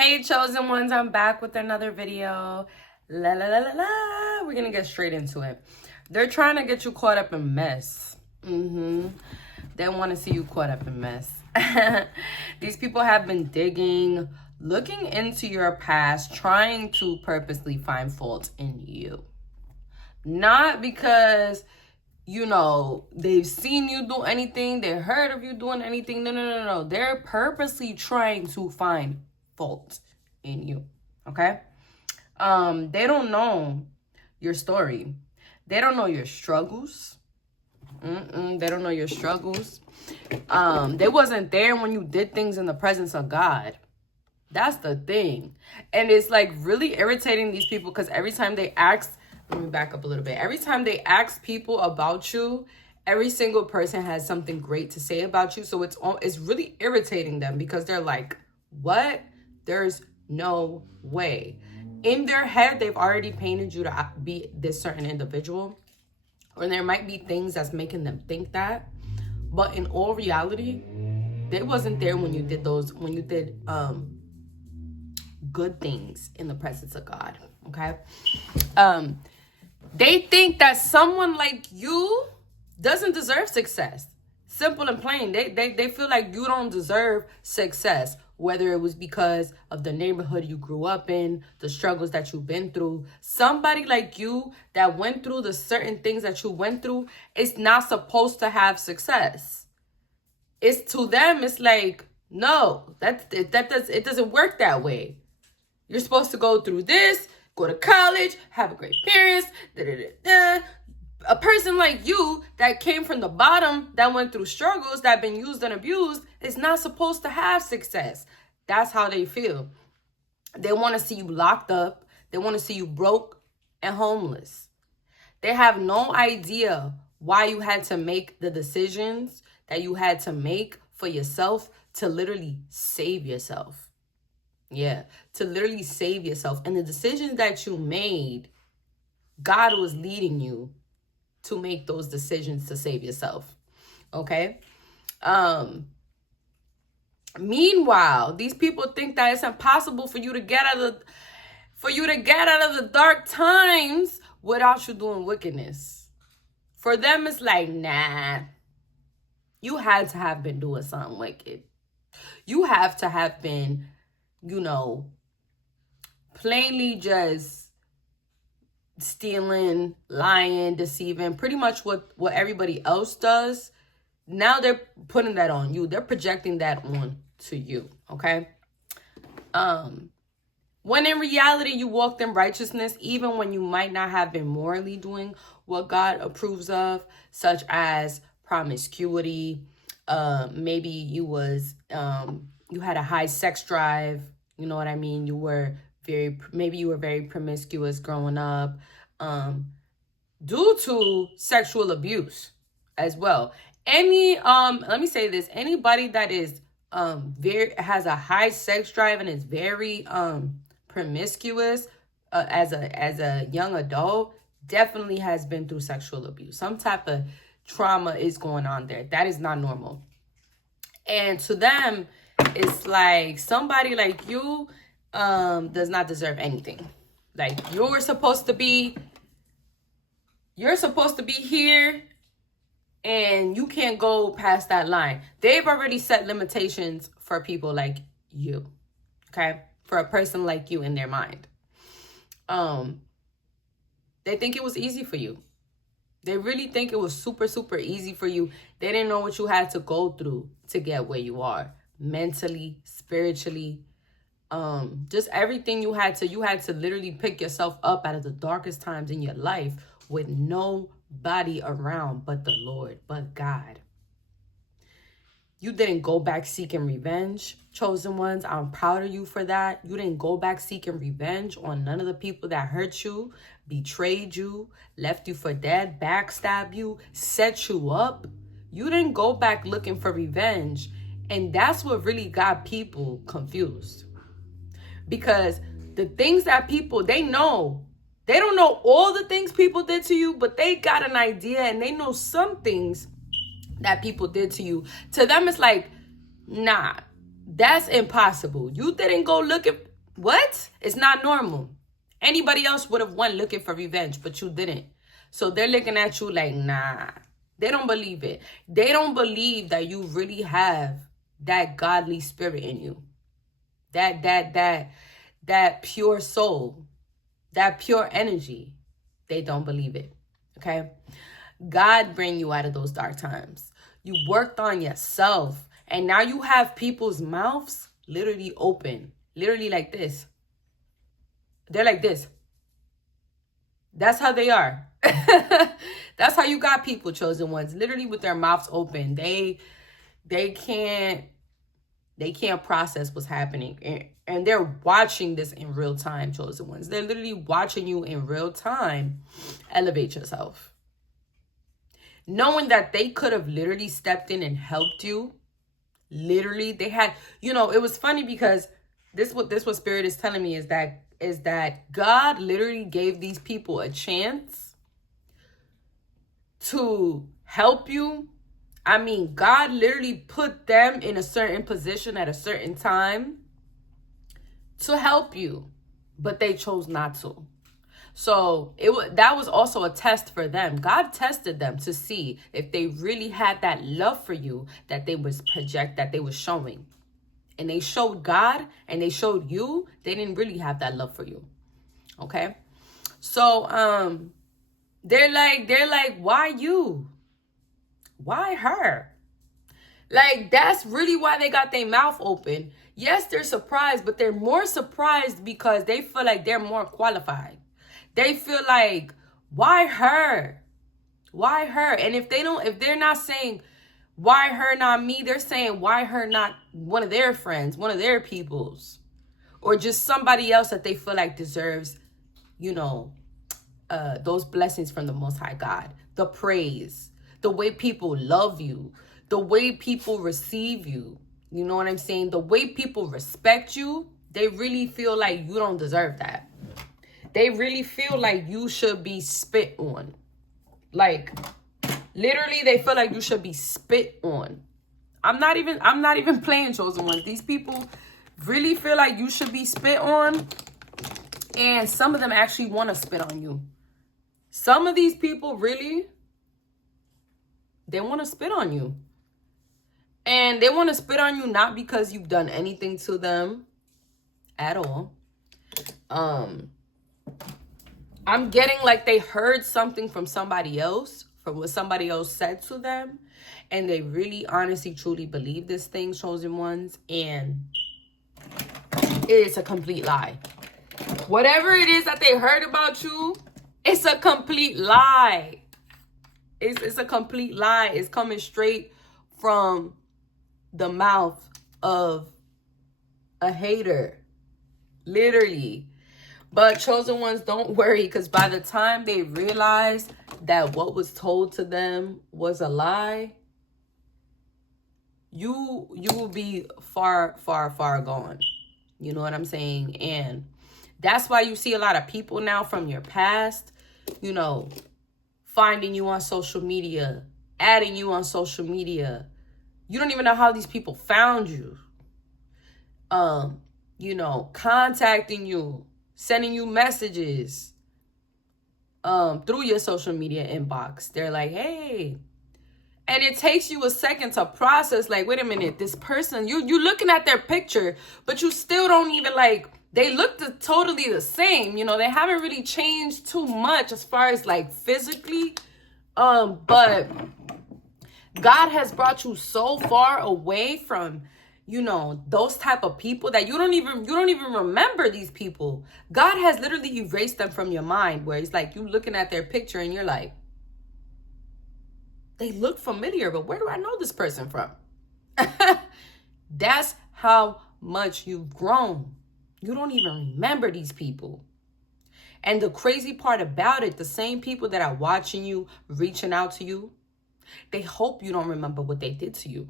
Hey, chosen ones, I'm back with another video. La la la la la. We're gonna get straight into it. They're trying to get you caught up in mess. They want to see you caught up in mess. These people have been digging, looking into your past, trying to purposely find fault in you. Not because, they've seen you do anything, they heard of you doing anything. No. They're purposely trying to find fault in you, okay? They don't know your story. They don't know your struggles. They don't know your struggles. They wasn't there when you did things in the presence of God. That's the thing. And it's like really irritating these people because every time they ask, let me back up a little bit. Every time they ask people about you, every single person has something great to say about you. So it's really irritating them because they're like, what? There's no way. In their head, they've already painted you to be this certain individual. Or there might be things that's making them think that. But in all reality, they wasn't there when you did good things in the presence of God. Okay? They think that someone like you doesn't deserve success. Simple and plain. They feel like you don't deserve success. Whether it was because of the neighborhood you grew up in, the struggles that you've been through. Somebody like you that went through the certain things that you went through is not supposed to have success. It's to them, it's like, no, it doesn't work that way. You're supposed to go through this, go to college, have a great parents, A person like you that came from the bottom, that went through struggles, that been used and abused, is not supposed to have success. That's how they feel. They want to see you locked up. They want to see you broke and homeless. They have no idea why you had to make the decisions that you had to make for yourself to literally save yourself. Yeah, to literally save yourself. And the decisions that you made, God was leading you to make those decisions to save yourself. Okay? Meanwhile, these people think that it's impossible for you to get out of the dark times without you doing wickedness. For them, it's like, nah. You had to have been doing something wicked. You have to have been, plainly just stealing, lying, deceiving, pretty much what everybody else does. Now they're putting that on you. They're projecting that on to you, okay? When in reality, you walked in righteousness, even when you might not have been morally doing what God approves of, such as promiscuity. Maybe you had a high sex drive. You know what I mean? Maybe you were very promiscuous growing up, due to sexual abuse as well. Let me say this, anybody that is has a high sex drive and is very promiscuous as a young adult definitely has been through sexual abuse. Some type of trauma is going on there. That is not normal. And to them, it's like somebody like you does not deserve anything. Like you're supposed to be here and you can't go past that line. They've already set limitations for people like you. Okay? For a person like you in their mind. They think it was easy for you. They really think it was super, super easy for you. They didn't know what you had to go through to get where you are. Mentally, spiritually, just everything you had to literally pick yourself up out of the darkest times in your life with nobody around but the Lord, but God. You didn't go back seeking revenge, chosen ones. I'm proud of you for that. You didn't go back seeking revenge on none of the people that hurt you, betrayed you, left you for dead, backstabbed you, set you up. You didn't go back looking for revenge. And that's what really got people confused. Because the things that people, they don't know all the things people did to you, but they got an idea and they know some things that people did to you. To them, it's like, nah, that's impossible. You didn't go looking What? It's not normal. Anybody else would have went looking for revenge, but you didn't. So they're looking at you like, nah. They don't believe it. They don't believe that you really have that godly spirit in you. That pure soul. That pure energy. They don't believe it. Okay? God bring you out of those dark times. You worked on yourself. And now you have people's mouths literally open. Literally like this. They're like this. That's how they are. That's how you got people, chosen ones. Literally with their mouths open. They can't process what's happening. And they're watching this in real time, chosen ones. They're literally watching you in real time elevate yourself. Knowing that they could have literally stepped in and helped you. Literally, they had, it was funny because this what Spirit is telling me is that God literally gave these people a chance to help you. I mean, God literally put them in a certain position at a certain time to help you, but they chose not to. So that was also a test for them. God tested them to see if they really had that love for you that they was showing. And they showed God and they showed you, they didn't really have that love for you. Okay? So they're like, why you? Why her? Like, that's really why they got their mouth open. Yes, they're surprised, but they're more surprised because they feel like they're more qualified. They feel like, why her? Why her? And if they're not saying, why her, not me, they're saying, why her, not one of their friends, one of their peoples, or just somebody else that they feel like deserves, those blessings from the Most High God, the praise, the way people love you, the way people receive you. You know what I'm saying? The way people respect you, they really feel like you don't deserve that. They really feel like you should be spit on. Like, literally, they feel like you should be spit on. I'm not even playing, chosen ones. These people really feel like you should be spit on. And some of them actually want to spit on you. Some of these people really, they want to spit on you. And they want to spit on you not because you've done anything to them at all. I'm getting like they heard something from somebody else, from what somebody else said to them, and they really honestly truly believe this thing, chosen ones, and it's a complete lie. Whatever it is that they heard about you, it's a complete lie. It's a complete lie. It's coming straight from the mouth of a hater. Literally. But chosen ones, don't worry, because by the time they realize that what was told to them was a lie, you will be far, far, far gone. You know what I'm saying? And that's why you see a lot of people now from your past, finding you on social media, adding you on social media. You don't even know how these people found you. Contacting you, sending you messages through your social media inbox. They're like, hey. And it takes you a second to process, like, wait a minute, this person, you looking at their picture, but you still don't even they look totally the same. They haven't really changed too much as far as physically. But God has brought you so far away from those type of people that you don't even remember these people. God has literally erased them from your mind, where it's like you looking at their picture and you're like, they look familiar, but where do I know this person from? That's how much you've grown. You don't even remember these people. And the crazy part about it, the same people that are watching you, reaching out to you, they hope you don't remember what they did to you.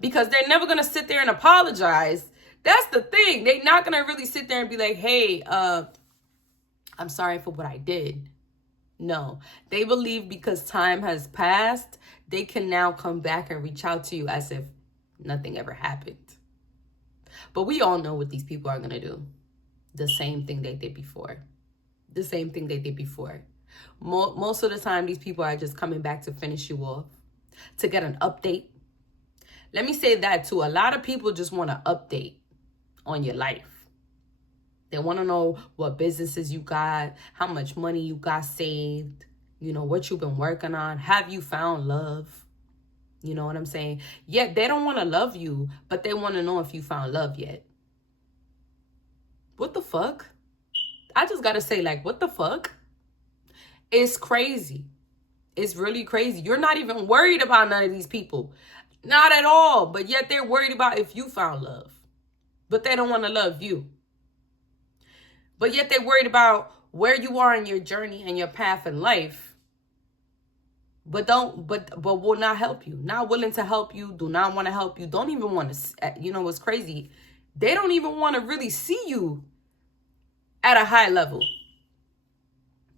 Because they're never going to sit there and apologize. That's the thing. They're not going to really sit there and be like, hey, I'm sorry for what I did. No. They believe because time has passed, they can now come back and reach out to you as if nothing ever happened. But we all know what these people are going to do. The same thing they did before. The same thing they did before. Most of the time, these people are just coming back to finish you off, to get an update. Let me say that too. A lot of people just want an update on your life. They want to know what businesses you got, how much money you got saved, you know, what you've been working on. Have you found love? You know what I'm saying? Yet they don't want to love you, but they want to know if you found love yet. What the fuck? I just got to say, like, what the fuck? It's crazy. It's really crazy. You're not even worried about none of these people. Not at all. But yet they're worried about if you found love. But they don't want to love you. But yet they're worried about where you are in your journey and your path in life. But will not help you. Not willing to help you. Do not want to help you. Don't even want to, you know what's crazy? They don't even want to really see you at a high level.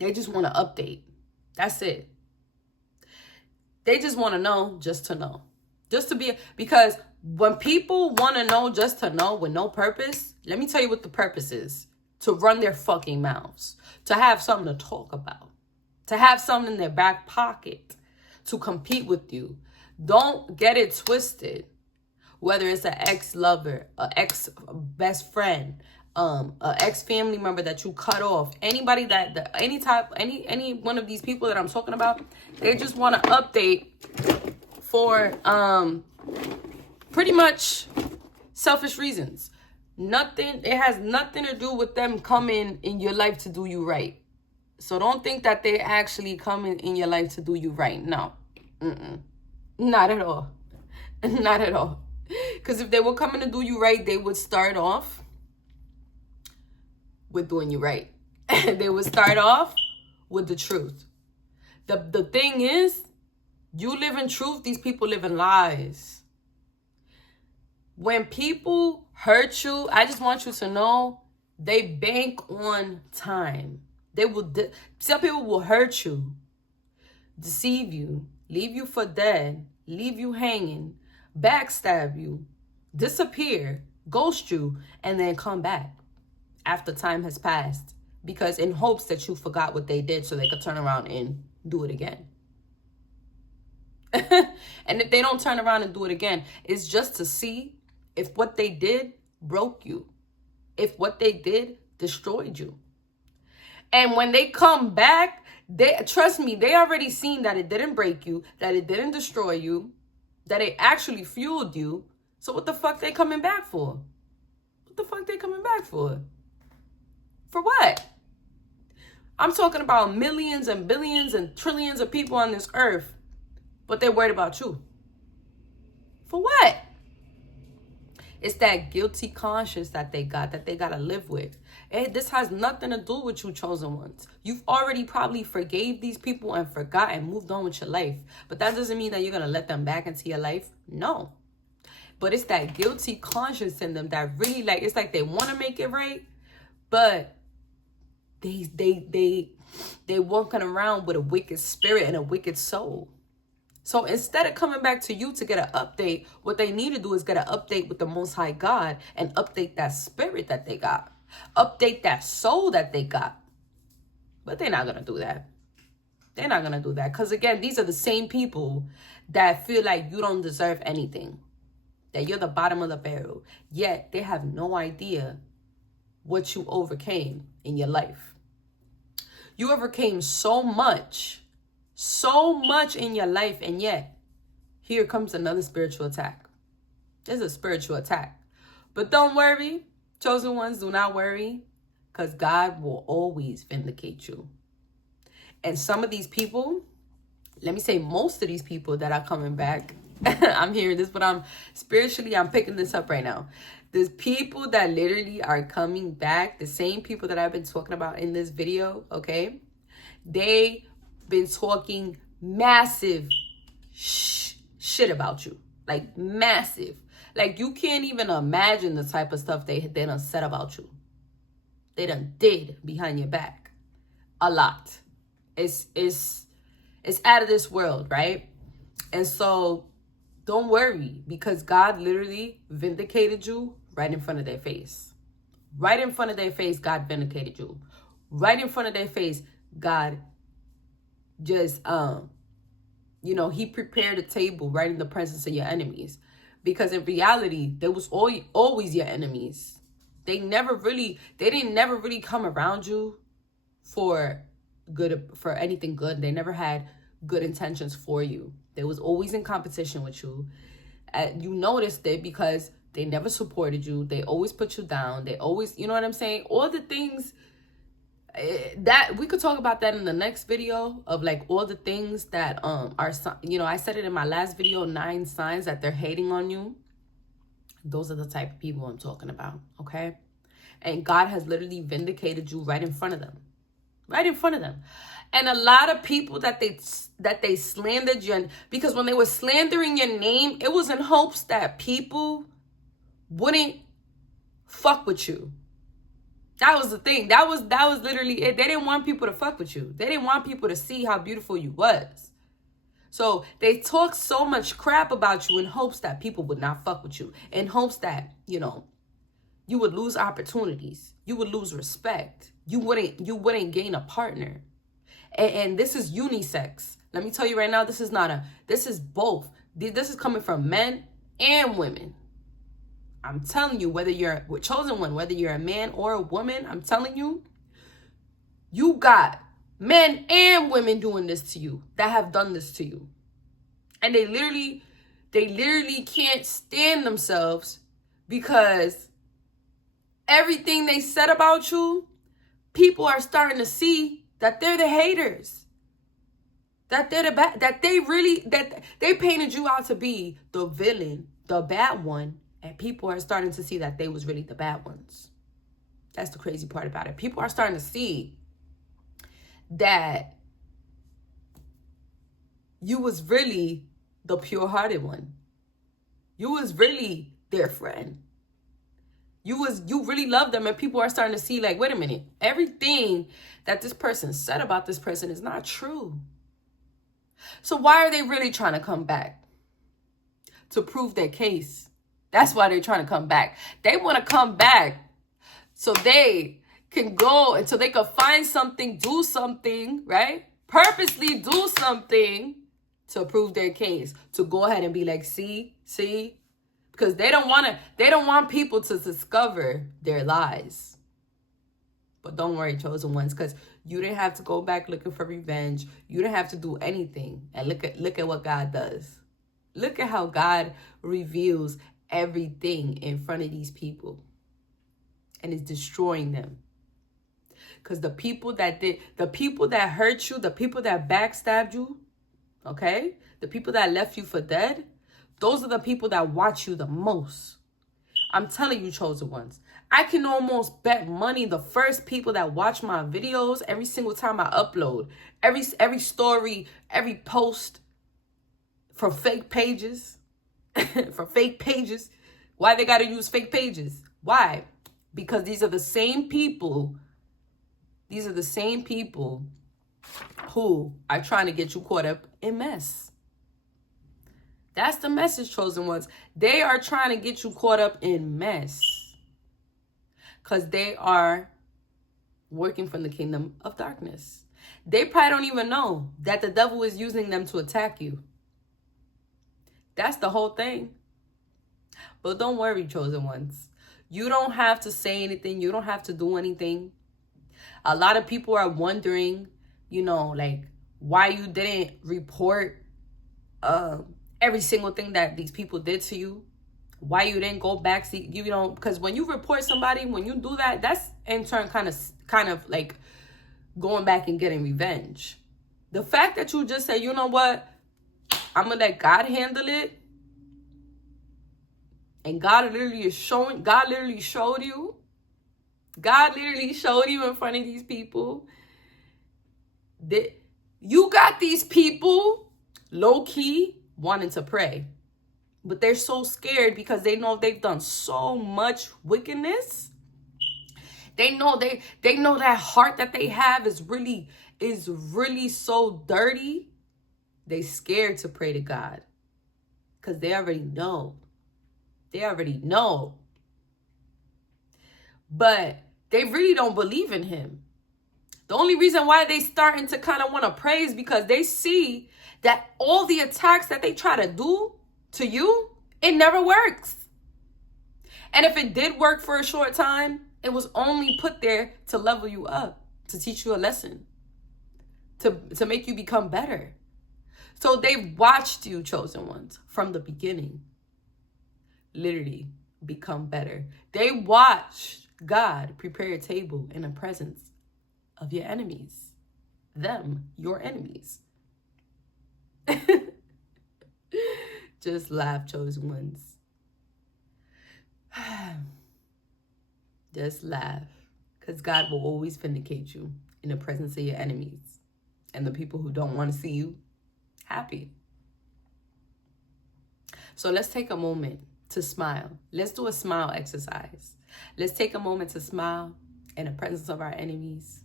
They just want to update. That's it. They just want to know just to know. Just to be, because when people want to know just to know with no purpose, let me tell you what the purpose is. To run their fucking mouths. To have something to talk about. To have something in their back pocket. To compete with you. Don't get it twisted. Whether it's an ex-lover, an ex-best friend, an ex-family member that you cut off, anybody that, any one of these people that I'm talking about, they just want to update for pretty much selfish reasons. It has nothing to do with them coming in your life to do you right. So don't think that they actually coming in your life to do you right. No. Not at all. Not at all. Because if they were coming to do you right, they would start off with doing you right. They would start off with the truth. The thing is, you live in truth, these people live in lies. When people hurt you, I just want you to know they bank on time. Some people will hurt you, deceive you, leave you for dead, leave you hanging, backstab you, disappear, ghost you, and then come back after time has passed, because in hopes that you forgot what they did so they could turn around and do it again. And if they don't turn around and do it again, it's just to see if what they did broke you, if what they did destroyed you. And when they come back, trust me, they already seen that it didn't break you, that it didn't destroy you, that it actually fueled you. So what the fuck they coming back for? What the fuck they coming back for? For what? I'm talking about millions and billions and trillions of people on this earth, but they're worried about you. For what? It's that guilty conscience that they got to live with. This has nothing to do with you chosen ones. You've already probably forgave these people and forgot and moved on with your life. But that doesn't mean that you're going to let them back into your life. No. But it's that guilty conscience in them that really, like, it's like they want to make it right, but they walking around with a wicked spirit and a wicked soul. So instead of coming back to you to get an update, what they need to do is get an update with the Most High God and update that spirit that they got. Update that soul that they got. But they're not going to do that. They're not going to do that. Because again, these are the same people that feel like you don't deserve anything. That you're the bottom of the barrel. Yet they have no idea what you overcame in your life. You overcame so much in your life, and yet here comes another spiritual attack. There's a spiritual attack. But don't worry, chosen ones, do not worry, because God will always vindicate you. And some of these people, let me say most of these people that are coming back, I'm hearing this, but I'm picking this up right now. There's people that literally are coming back, the same people that I've been talking about in this video, okay? They been talking massive shit about you. Like massive. Like you can't even imagine the type of stuff they done said about you. They done did behind your back. A lot. It's out of this world, right? And so don't worry, because God literally vindicated you right in front of their face. Right in front of their face, God vindicated you. Right in front of their face, God just, he prepared a table right in the presence of your enemies. Because in reality, there was always your enemies. They didn't never really come around you for anything good. They never had good intentions for you. They was always in competition with you. You noticed it because they never supported you. They always put you down. They always, you know what I'm saying? All the things that we could talk about that in the next video of like all the things that are, I said it in my last video, 9 signs that they're hating on you. Those are the type of people I'm talking about, okay? And God has literally vindicated you right in front of them. Right in front of them. And a lot of people that they slandered you, because when they were slandering your name, it was in hopes that people wouldn't fuck with you. That was the thing. That was literally it. They didn't want people to fuck with you. They didn't want people to see how beautiful you was. So they talked so much crap about you in hopes that people would not fuck with you. In hopes that, you would lose opportunities. You would lose respect. You wouldn't gain a partner. And this is unisex. Let me tell you right now, this is both. This is coming from men and women. I'm telling you, whether you're a chosen one, whether you're a man or a woman, I'm telling you, you got men and women doing this to you, that have done this to you. And they literally can't stand themselves because everything they said about you, people are starting to see that they're the haters. That they're the bad, that they painted you out to be the villain, the bad one. And people are starting to see that they was really the bad ones. That's the crazy part about it. People are starting to see that you was really the pure-hearted one. You was really their friend. You really loved them, and people are starting to see, like, wait a minute, everything that this person said about this person is not true. So why are they really trying to come back? To prove their case. That's why they're trying to come back. They want to come back so they can go, and so they can find something, do something, right? Purposely do something to prove their case. To go ahead and be like, see? Because they don't want people to discover their lies. But don't worry, chosen ones, because you didn't have to go back looking for revenge. You didn't have to do anything. And look at what God does. Look at how God reveals everything in front of these people and is destroying them. Because the people that hurt you, the people that backstabbed you, okay, the people that left you for dead, those are the people that watch you the most. I'm telling you, chosen ones, I can almost bet money the first people that watch my videos every single time I upload, every story, every post, from fake pages. For fake pages. Why they got to use fake pages? Why? Because these are the same people. These are the same people who are trying to get you caught up in mess. That's the message, chosen ones. They are trying to get you caught up in mess. Because they are working from the kingdom of darkness. They probably don't even know that the devil is using them to attack you. That's the whole thing. But don't worry, chosen ones. You don't have to say anything. You don't have to do anything. A lot of people are wondering, like, why you didn't report every single thing that these people did to you. Why you didn't go back, see, because when you report somebody, when you do that, that's in turn kind of like going back and getting revenge. The fact that you just say, you know what, I'm going to let God handle it. And God literally showed you. God literally showed you in front of these people. That you got these people low-key wanting to pray. But they're so scared because they know they've done so much wickedness. They know that heart that they have is really so dirty. They scared to pray to God. Because they already know. They already know. but they really don't believe in him. The only reason why they starting to kind of want to pray is because they see that all the attacks that they try to do to you, it never works. And if it did work for a short time, it was only put there to level you up, to teach you a lesson, to make you become better. So they've watched you, chosen ones, from the beginning, literally become better. They watched God prepare a table in the presence of your enemies. Them, your enemies. Just laugh, chosen ones. Just laugh. Because God will always vindicate you in the presence of your enemies and the people who don't want to see you happy. So let's take a moment to smile. Let's do a smile exercise. Let's take a moment to smile in the presence of our enemies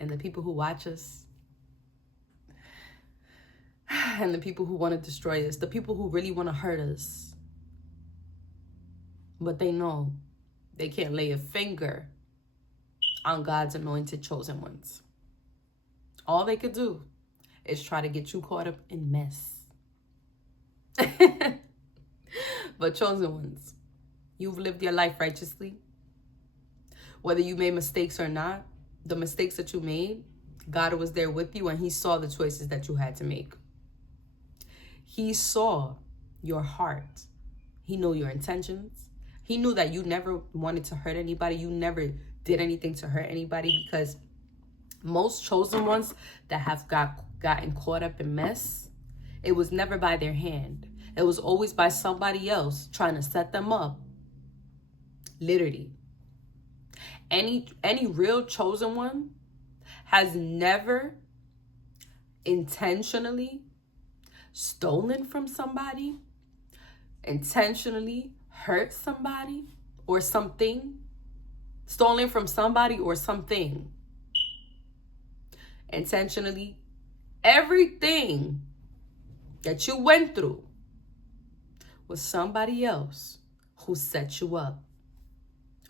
and the people who watch us and the people who want to destroy us, the people who really want to hurt us. But they know they can't lay a finger on God's anointed chosen ones. All they could do is try to get you caught up in mess. But chosen ones, you've lived your life righteously. Whether you made mistakes or not, the mistakes that you made, God was there with you and he saw the choices that you had to make. He saw your heart. He knew your intentions. He knew that you never wanted to hurt anybody. You never did anything to hurt anybody, because most chosen ones that have gotten caught up in mess, it was never by their hand. It was always by somebody else trying to set them up. Literally. Any real chosen one has never intentionally stolen from somebody, intentionally hurt somebody or something, stolen from somebody or something. Intentionally, everything that you went through was somebody else who set you up,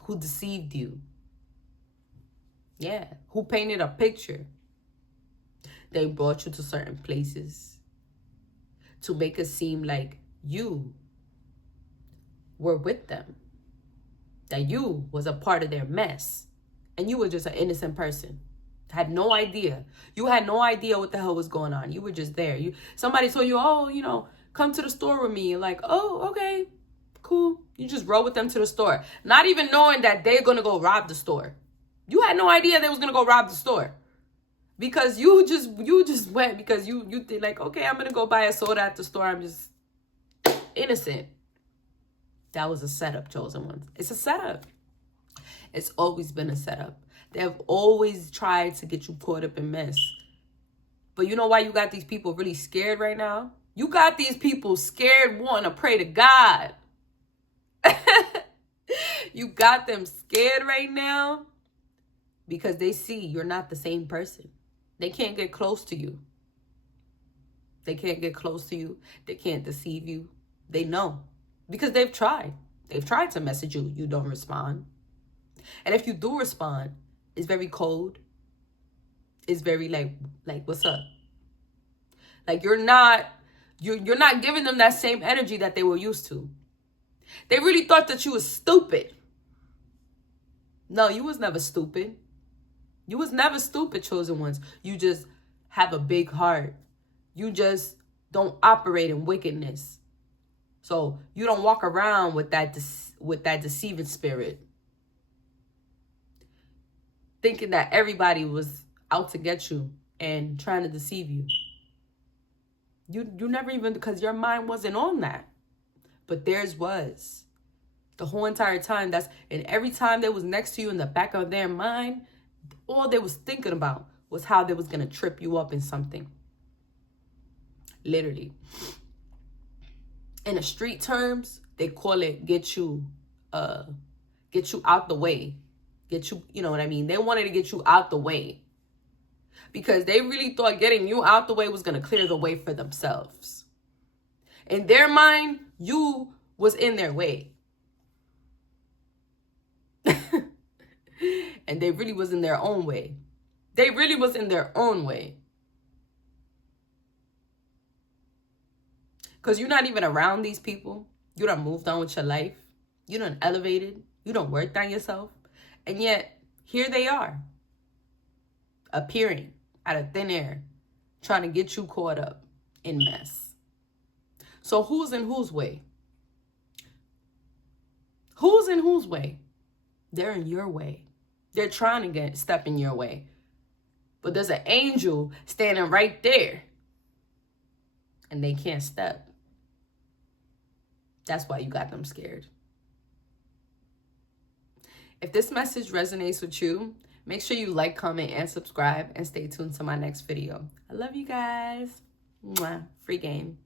who deceived you. Yeah, who painted a picture. They brought you to certain places to make it seem like you were with them, that you was a part of their mess, and you were just an innocent person. Had no idea. You had no idea what the hell was going on. You were just there. Somebody told you, oh, come to the store with me. You're like, oh, okay, cool. You just rode with them to the store, not even knowing that they're gonna go rob the store. You had no idea they was gonna go rob the store, because you just went because you think like, okay, I'm gonna go buy a soda at the store. I'm just innocent. That was a setup, chosen ones. It's a setup. It's always been a setup. They have always tried to get you caught up in mess. But you know why you got these people really scared right now? You got these people scared wanting to pray to God. You got them scared right now because they see you're not the same person. They can't get close to you. They can't get close to you. They can't deceive you. They know because they've tried. They've tried to message you. You don't respond. And if you do respond, it's very cold. It's very like what's up? Like you're not giving them that same energy that they were used to. They really thought that you was stupid. No, you was never stupid. You was never stupid, chosen ones. You just have a big heart. You just don't operate in wickedness. So you don't walk around with that deceiving spirit, thinking that everybody was out to get you and trying to deceive you. You never even, because your mind wasn't on that. But theirs was. The whole entire time. And every time they was next to you, in the back of their mind, all they was thinking about was how they was going to trip you up in something. Literally. In the street terms, they call it get you out the way. Get you, you know what I mean? They wanted to get you out the way, because they really thought getting you out the way was going to clear the way for themselves. In their mind, you was in their way. and they really was in their own way. They really was in their own way. Because you're not even around these people. You done moved on with your life. You done elevated. You done worked on yourself. And yet, here they are. Appearing out of thin air. Trying to get you caught up in mess. So who's in whose way? Who's in whose way? They're in your way. They're trying to step in your way. But there's an angel standing right there. And they can't step. That's why you got them scared. If this message resonates with you, make sure you like, comment, and subscribe, and stay tuned to my next video. I love you guys. Mwah. Free game.